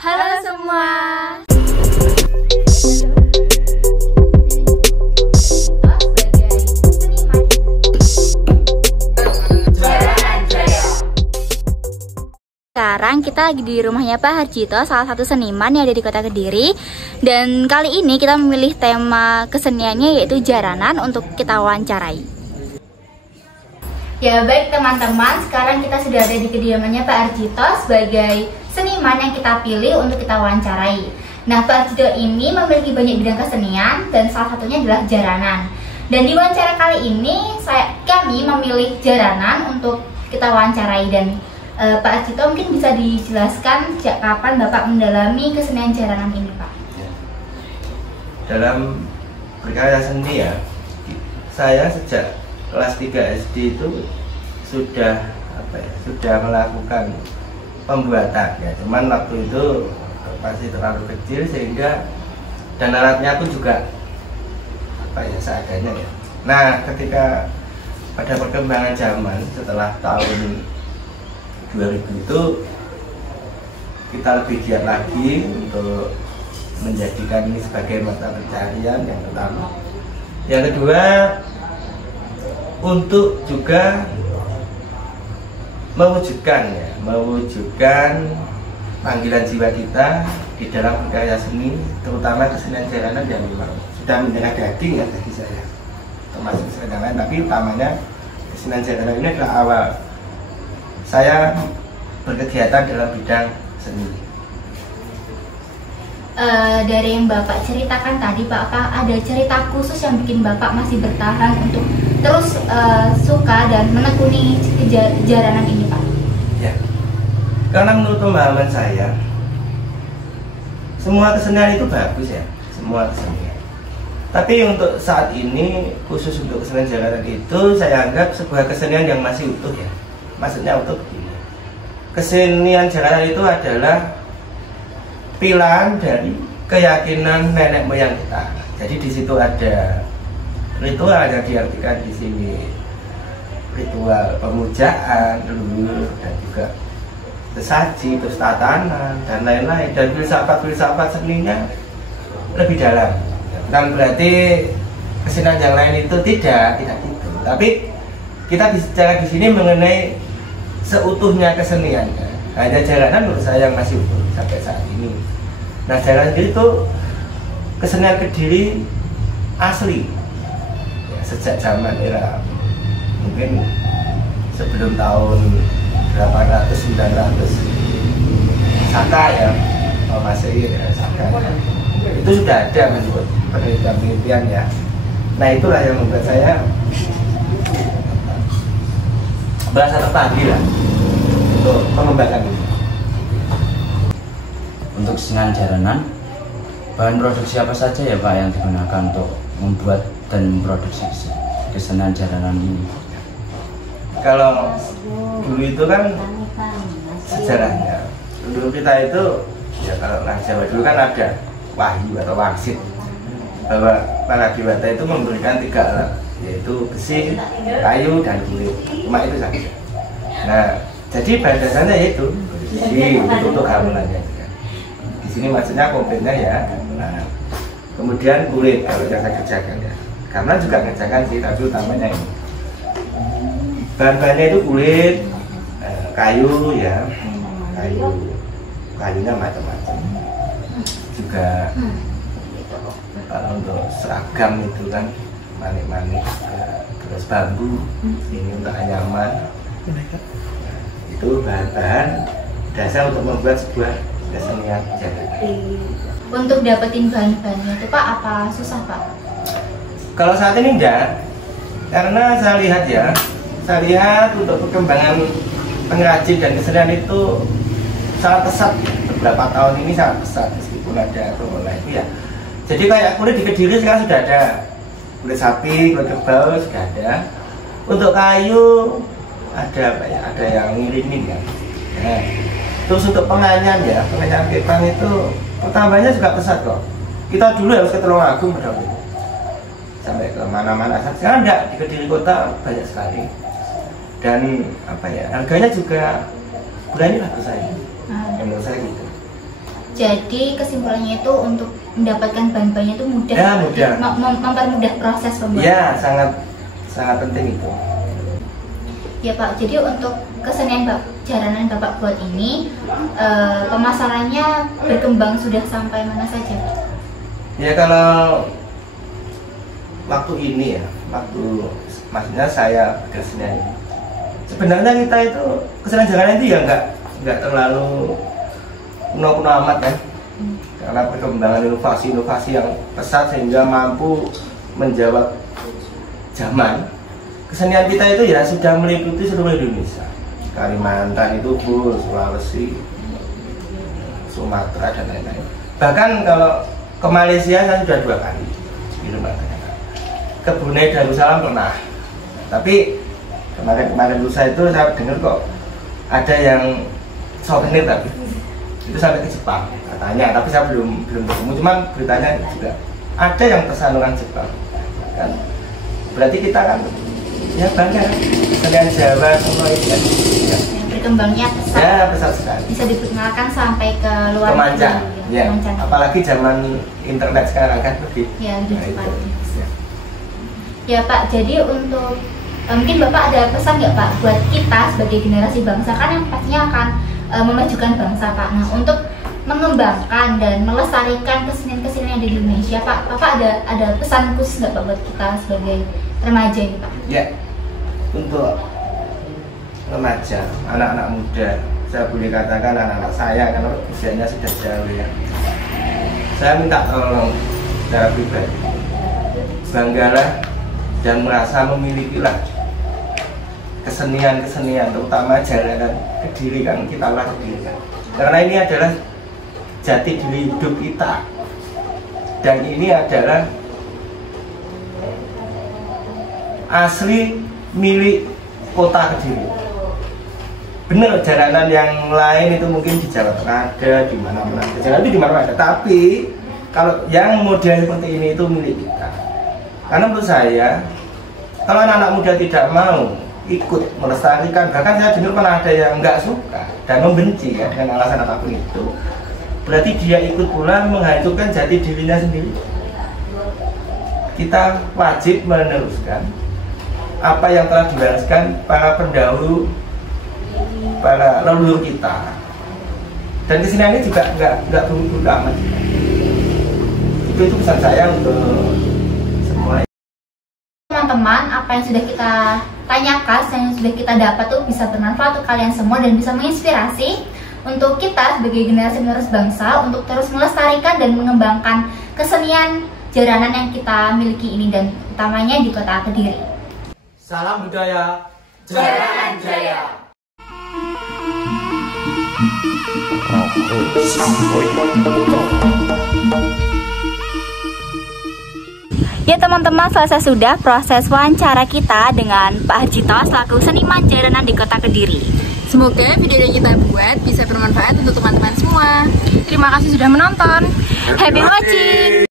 Halo semua. Sekarang kita lagi di rumahnya Pak Harjito, salah satu seniman yang ada di Kota Kediri. Dan kali ini kita memilih tema keseniannya yaitu jaranan untuk kita wawancarai. Ya baik teman-teman, sekarang kita sudah ada di kediamannya Pak Harjito sebagai seniman yang kita pilih untuk kita wawancarai. Nah, Pak Harjito ini memiliki banyak bidang kesenian dan salah satunya adalah jaranan. Dan di wawancara kali ini kami memilih jaranan untuk kita wawancarai. Dan Pak Harjito mungkin bisa dijelaskan sejak kapan Bapak mendalami kesenian jaranan ini, Pak? Dalam berkarya seni ya, saya sejak kelas 3 SD itu sudah melakukan pembuatan ya. Cuman waktu itu masih terlalu kecil sehingga dan alatnya pun juga seadanya ya. Nah, ketika pada perkembangan zaman setelah tahun 2000 itu kita lebih giat lagi untuk menjadikan ini sebagai mata pencarian yang pertama. Yang kedua, untuk juga mewujudkan panggilan jiwa kita di dalam berkarya seni, terutama kesenian jaranan yang memang sudah mendarah daging ya bagi saya, termasuk kesenian lain, tapi utamanya kesenian jaranan ini adalah awal saya berkegiatan dalam bidang seni. Dari yang Bapak ceritakan tadi, Pak, apa ada cerita khusus yang bikin Bapak masih bertahan untuk terus suka dan menekuni jaranan ini, Pak? Ya, karena menurut pemahaman saya, semua kesenian itu bagus ya, semua kesenian. Tapi untuk saat ini, khusus untuk kesenian jaranan itu, saya anggap sebuah kesenian yang masih utuh ya. Maksudnya utuh begini, kesenian jaranan itu adalah pilar dari keyakinan nenek moyang kita. Jadi di situ ada ritual yang diartikan di sini, ritual pemujaan leluhur dan juga sesaji, terus tatanan dan lain-lain, dan filsafat seninya lebih dalam. Bukan berarti kesenian yang lain itu tidak gitu. Tapi kita bicara di sini mengenai seutuhnya kesenian. Hanya jaranan menurut saya yang masih utuh sampai saat ini. Nah, jaranan itu kesenian Kediri asli ya, sejak zaman era mungkin sebelum tahun 800-900 Saka ya, Masehi ya, Saka itu sudah ada menurut penelitian ya. Nah, itulah yang membuat saya merasa tertarik lah untuk mengembangkan ini. Untuk kesenian jaranan, bahan produksi apa saja ya Pak yang digunakan untuk membuat dan memproduksi kesenian jaranan ini? Kalau dulu itu kan sejarahnya, dulu kita itu ya, kalau orang Jawa dulu kan ada wahyu atau wangsit bahwa para dewata itu memberikan 3 alat, yaitu besi, kayu, dan kulit. Cuma itu saja. Nah, jadi bahan dasarnya yaitu besi untuk gamelannya. Di sini maksudnya komplainnya ya. Nah, kemudian kulit kalau yang saya kerjakan ya. Gamelan juga kerjakan sih, tapi utamanya ini. Bahan-bahannya itu kulit, kayu ya, kayunya macam-macam. Juga kalau untuk seragam itu kan manik-manik, terus bambu ini untuk anyaman. Itu bahan-bahan dasar untuk membuat sebuah kesenian jaranan. Untuk dapetin bahan-bahannya itu, Pak, apa susah, Pak? Kalau saat ini enggak, karena saya lihat untuk perkembangan pengrajin dan kesenian itu sangat pesat. Beberapa tahun ini sangat pesat, meskipun ada corona itu ya. Jadi kayak kulit di Kediri sekarang sudah ada, kulit sapi, kulit kerbau sudah ada. Untuk kayu ada apa ya? Ada yang ngirimin kan. Nah, terus untuk penganyan ya, penganyan kepang itu pertamanya juga pesat kok. Kita dulu harus ke Tulungagung pada waktu itu, sampai ke mana-mana. Sekarang enggak, di Kediri kota banyak sekali. Dan apa ya, harganya juga berani lah bersaing. Menurut saya gitu. Jadi kesimpulannya itu untuk mendapatkan bahan-bahannya itu mudah, Ya, mudah. mempermudah proses pembuatan. Ya, sangat penting itu. Ya Pak, jadi untuk kesenian jaranan Bapak buat ini pemasarannya berkembang sudah sampai mana saja? Ya kalau waktu ini ya, maksudnya saya kesenian ini. Sebenarnya kita itu kesenian jalanan itu ya nggak terlalu kuno amat kan, karena perkembangan inovasi yang pesat sehingga mampu menjawab zaman. Kesenian kita itu ya sudah meliputi seluruh Indonesia, Kalimantan itu full, Sulawesi, Sumatera dan lain-lain. Bahkan kalau ke Malaysia saya sudah 2 kali di rumah ternyata. Ke Brunei Darussalam pernah, tapi kemarin lusa itu saya dengar kok ada yang souvenir tapi itu sampai ke Jepang katanya, tapi saya belum ketemu, cuman beritanya juga ada yang pesan orang Jepang kan. Berarti kita kan ya bangga kesenian Jawa semua itu kan ya. Berkembangnya pesat, Ya pesat sekali, bisa diperkenalkan sampai ke luar ke manca negeri, ya. manca. Apalagi zaman internet sekarang kan lebih Ya, lebih Nah, cepat. itu. Ya. Ya Pak, jadi untuk mungkin Bapak ada pesan nggak Pak buat kita sebagai generasi bangsa, kan yang pastinya akan memajukan bangsa Pak. Nah, untuk mengembangkan dan melestarikan kesenian-kesenian di Indonesia Pak, Bapak ada pesan khusus nggak Pak buat kita sebagai remaja ini Pak? Ya, untuk remaja, anak-anak muda, saya boleh katakan anak-anak saya karena usianya sudah jauh ya. Saya minta tolong secara pribadi, banggalah dan merasa memilikilah kesenian-kesenian, terutama jaranan Kediri kan, kita lah Kediri kan. Karena ini adalah jati diri hidup kita, dan ini adalah asli milik kota Kediri. Bener, jalanan yang lain itu mungkin di Jawa Tengah ada, di mana-mana. Jalanan itu di mana-mana ada. Tapi kalau yang model seperti ini itu milik kita. Karena menurut saya, kalau anak-anak muda tidak mau ikut melestarikan, bahkan saya dengar pernah ada yang nggak suka dan membenci ya dengan alasan apapun itu, berarti dia ikut pula menghancurkan jati dirinya sendiri. Kita wajib meneruskan apa yang telah diwariskan para pendahulu, para leluhur kita. Dan kesenian ini juga nggak buruk-buruk amat. Itu pesan saya untuk semua. Teman-teman, apa yang sudah kita tanyakan, yang sudah kita dapat tuh bisa bermanfaat untuk kalian semua dan bisa menginspirasi untuk kita sebagai generasi penerus bangsa untuk terus melestarikan dan mengembangkan kesenian jaranan yang kita miliki ini, dan utamanya di kota Kediri. Salam budaya Jaranan Jaya. Ya teman-teman, selesai sudah proses wawancara kita dengan Pak Harjito selaku seniman jaranan di kota Kediri. Semoga video yang kita buat bisa bermanfaat untuk teman-teman semua. Terima kasih sudah menonton. Happy watching!